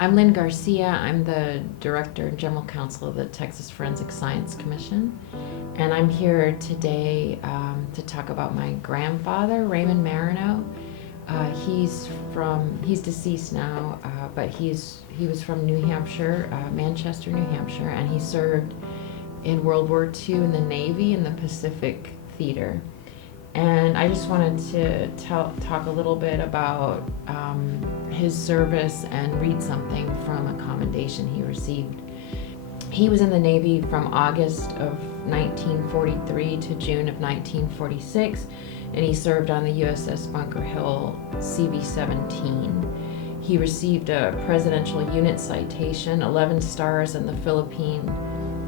I'm Lynn Garcia. I'm the Director and General Counsel of the Texas Forensic Science Commission. And I'm here today to talk about my grandfather, Raymond Marino. He's deceased now, but he was from New Hampshire, Manchester, New Hampshire, and he served in World War II in the Navy in the Pacific Theater. And I just wanted to talk a little bit about his service and read something from a commendation he received. He was in the Navy from August of 1943 to June of 1946, and he served on the USS Bunker Hill CV-17. He received a Presidential Unit Citation, 11 stars, and the Philippine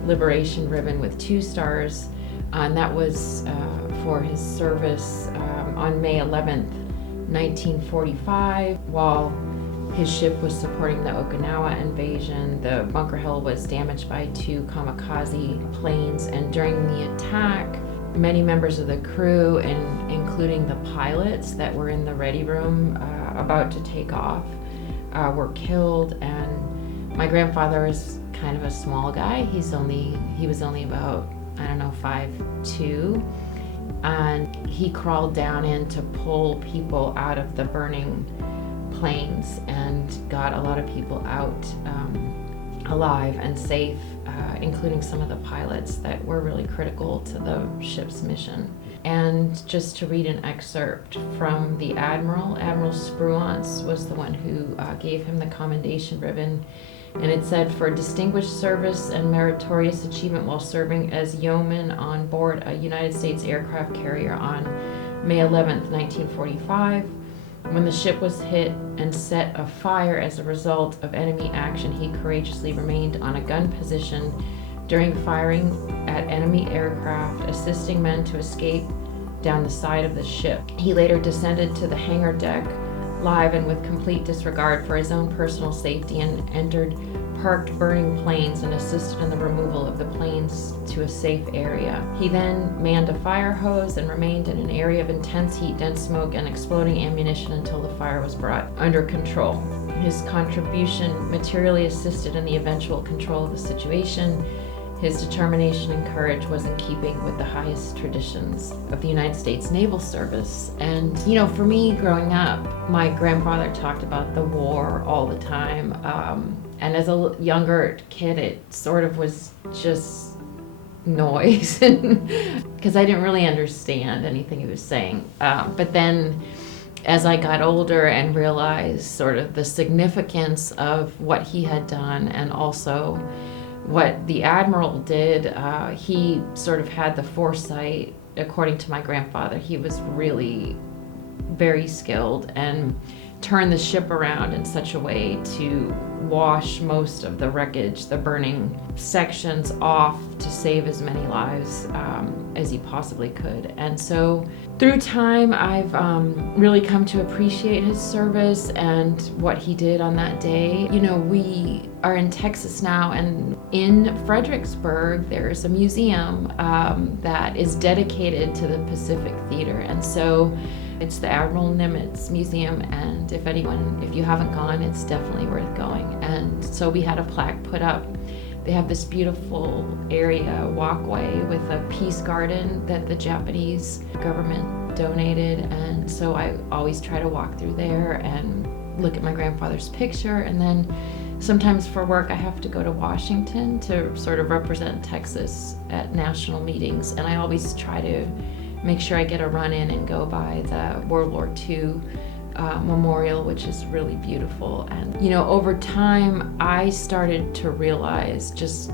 Liberation Ribbon with 2 stars, and that was for his service on May 11th, 1945, while his ship was supporting the Okinawa invasion. The Bunker Hill was damaged by 2 kamikaze planes, and during the attack, many members of the crew, including the pilots that were in the ready room about to take off, were killed. And my grandfather is kind of a small guy. He was only about, 5'2", and he crawled down in to pull people out of the burning planes and got a lot of people out alive and safe, including some of the pilots that were really critical to the ship's mission. And just to read an excerpt from the Admiral Spruance was the one who gave him the commendation ribbon. And it said, for distinguished service and meritorious achievement while serving as yeoman on board a United States aircraft carrier on May 11th, 1945, when the ship was hit and set afire as a result of enemy action, he courageously remained on a gun position during firing at enemy aircraft, assisting men to escape down the side of the ship. He later descended to the hangar deck live and with complete disregard for his own personal safety, and entered parked burning planes and assisted in the removal of the planes to a safe area. He then manned a fire hose and remained in an area of intense heat, dense smoke, and exploding ammunition until the fire was brought under control. His contribution materially assisted in the eventual control of the situation. His determination and courage was in keeping with the highest traditions of the United States Naval Service. And, for me growing up, my grandfather talked about the war all the time. And as a younger kid, it sort of was just noise because I didn't really understand anything he was saying. But then as I got older and realized sort of the significance of what he had done, and also what the Admiral did, he sort of had the foresight. According to my grandfather, he was really very skilled and turned the ship around in such a way to wash most of the wreckage, the burning sections, off to save as many lives as he possibly could. And so through time, I've really come to appreciate his service and what he did on that day. We are in Texas now, and in Fredericksburg, there's a museum that is dedicated to the Pacific Theater. And so it's the Admiral Nimitz Museum, and if you haven't gone, it's definitely worth going. And so we had a plaque put up. They have this beautiful area, walkway, with a peace garden that the Japanese government donated. And so I always try to walk through there and look at my grandfather's picture. And then sometimes for work, I have to go to Washington to sort of represent Texas at national meetings. And I always try to make sure I get a run in and go by the World War II memorial, which is really beautiful. And over time, I started to realize just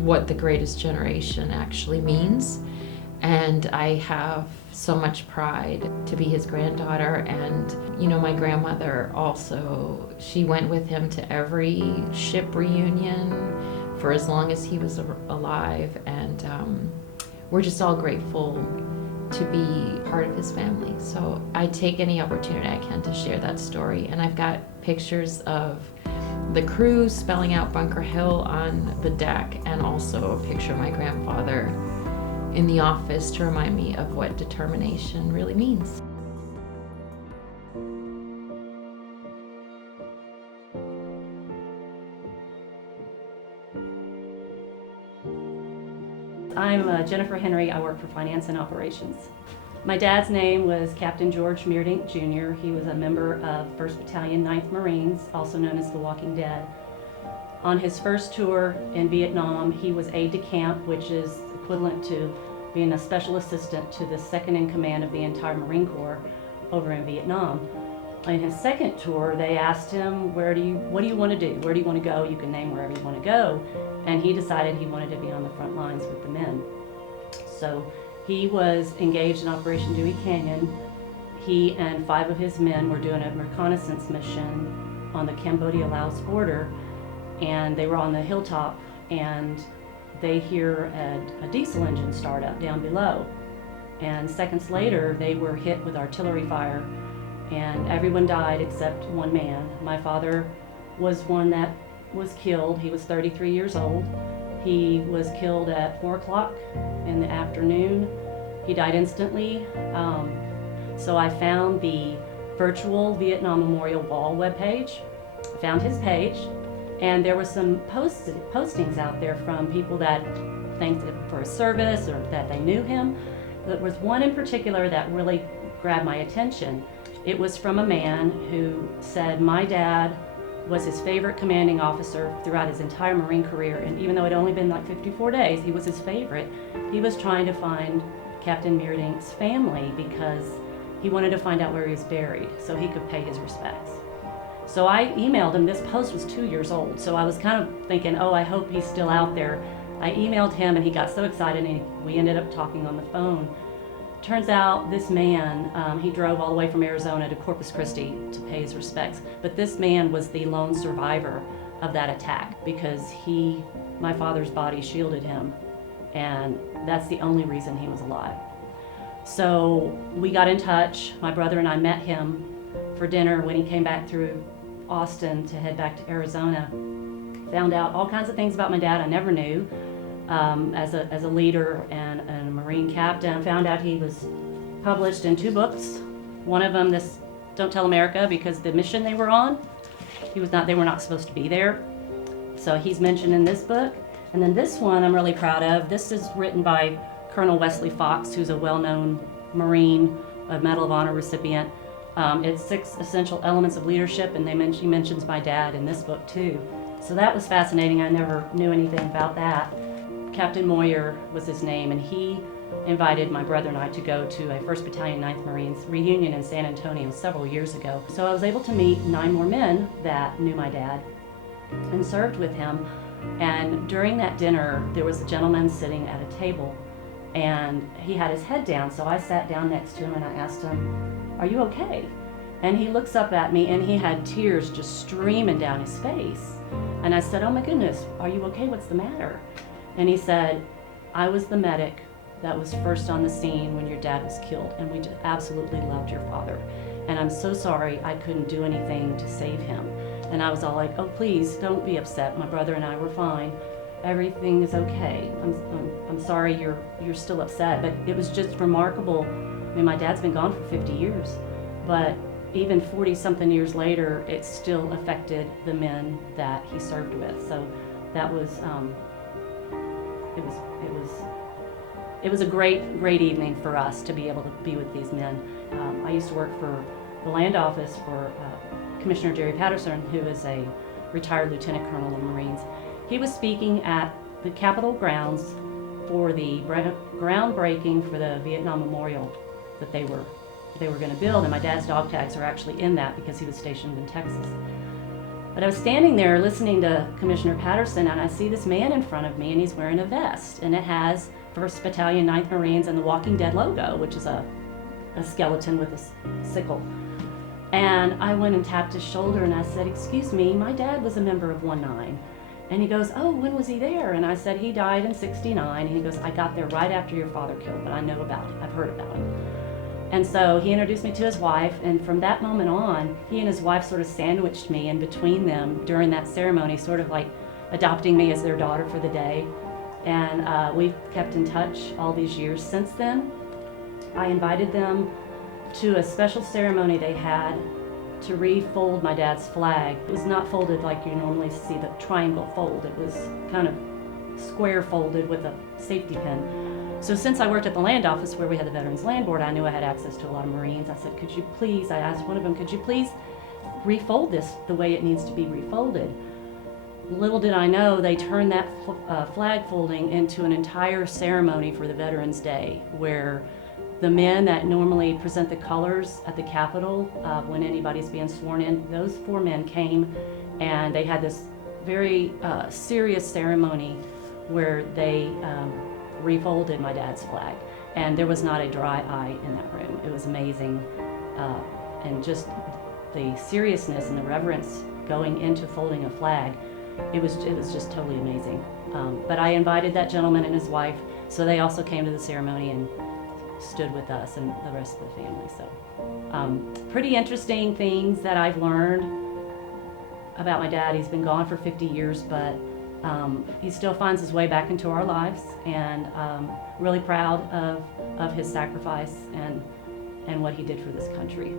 what the greatest generation actually means. And I have so much pride to be his granddaughter. And my grandmother also, she went with him to every ship reunion for as long as he was alive. And we're just all grateful to be part of his family. So I take any opportunity I can to share that story. And I've got pictures of the crew spelling out Bunker Hill on the deck, and also a picture of my grandfather in the office to remind me of what determination really means. I'm Jennifer Henry. I work for finance and operations. My dad's name was Captain George Meerdink Jr. He was a member of 1st Battalion, 9th Marines, also known as the Walking Dead. On his first tour in Vietnam, he was aide-de-camp, which is equivalent to being a special assistant to the second in command of the entire Marine Corps over in Vietnam. In his second tour, they asked him, what do you want to do? Where do you want to go? You can name wherever you want to go. And he decided he wanted to be on the front lines with the men. So he was engaged in Operation Dewey Canyon. He and 5 of his men were doing a reconnaissance mission on the Cambodia-Laos border, and they were on the hilltop, and they hear a diesel engine start up down below. And seconds later, they were hit with artillery fire, and everyone died except one man. My father was one that was killed. He was 33 years old. He was killed at 4 o'clock in the afternoon. He died instantly. So I found the virtual Vietnam Memorial Wall webpage, found his page, and there were some postings out there from people that thanked him for his service or that they knew him. There was one in particular that really grabbed my attention. It was from a man who said my dad was his favorite commanding officer throughout his entire Marine career, and even though it had only been like 54 days, he was his favorite. He was trying to find Captain Meerdink's family because he wanted to find out where he was buried so he could pay his respects. So I emailed him. This post was 2 years old, so I was kind of thinking, oh, I hope he's still out there. I emailed him and he got so excited, and we ended up talking on the phone. Turns out this man, he drove all the way from Arizona to Corpus Christi to pay his respects, but this man was the lone survivor of that attack because my father's body shielded him, and that's the only reason he was alive. So we got in touch. My brother and I met him for dinner when he came back through Austin to head back to Arizona. Found out all kinds of things about my dad I never knew. As a leader and a Marine captain. Found out he was published in 2 books. One of them, this Don't Tell America, because the mission they were on, they were not supposed to be there. So he's mentioned in this book. And then this one I'm really proud of. This is written by Colonel Wesley Fox, who's a well-known Marine, a Medal of Honor recipient. It's 6 essential elements of leadership, and he mentions my dad in this book too. So that was fascinating. I never knew anything about that. Captain Moyer was his name, and he invited my brother and I to go to a 1st Battalion, 9th Marines reunion in San Antonio several years ago. So I was able to meet 9 more men that knew my dad and served with him. And during that dinner, there was a gentleman sitting at a table, and he had his head down. So I sat down next to him and I asked him, "Are you okay?" And he looks up at me, and he had tears just streaming down his face. And I said, "Oh my goodness, are you okay? What's the matter?" And he said, "I was the medic that was first on the scene when your dad was killed, and we just absolutely loved your father. And I'm so sorry I couldn't do anything to save him." And I was all like, "Oh, please don't be upset. My brother and I were fine. Everything is okay. I'm sorry you're still upset." But it was just remarkable. I mean, my dad's been gone for 50 years, but even 40-something years later, it still affected the men that he served with. So that was. It was a great evening for us to be able to be with these men. I used to work for the land office for Commissioner Jerry Patterson, who is a retired lieutenant colonel in the Marines. He was speaking at the Capitol grounds for the groundbreaking for the Vietnam Memorial that they were going to build, and my dad's dog tags are actually in that because he was stationed in Texas. But I was standing there listening to Commissioner Patterson, and I see this man in front of me, and he's wearing a vest, and it has 1st Battalion, 9th Marines and the Walking Dead logo, which is a skeleton with a sickle. And I went and tapped his shoulder, and I said, "Excuse me, my dad was a member of 19." And he goes, "Oh, when was he there?" And I said, "He died in '69. And he goes, "I got there right after your father killed, but I know about it. I've heard about him." And so he introduced me to his wife, and from that moment on, he and his wife sort of sandwiched me in between them during that ceremony, sort of like adopting me as their daughter for the day. And we've kept in touch all these years since then. I invited them to a special ceremony they had to refold my dad's flag. It was not folded like you normally see the triangle fold. It was kind of square folded with a safety pin. So since I worked at the land office where we had the Veterans Land Board, I knew I had access to a lot of Marines. I said, could you please, I asked one of them, could you please refold this the way it needs to be refolded? Little did I know, they turned that flag folding into an entire ceremony for the Veterans Day, where the men that normally present the colors at the Capitol when anybody's being sworn in, those 4 men came and they had this very serious ceremony where they refolded my dad's flag. And there was not a dry eye in that room. It was amazing. And just the seriousness and the reverence going into folding a flag, it was just totally amazing. But I invited that gentleman and his wife, so they also came to the ceremony and stood with us and the rest of the family. So pretty interesting things that I've learned about my dad. He's been gone for 50 years, but he still finds his way back into our lives, and really proud of his sacrifice and what he did for this country.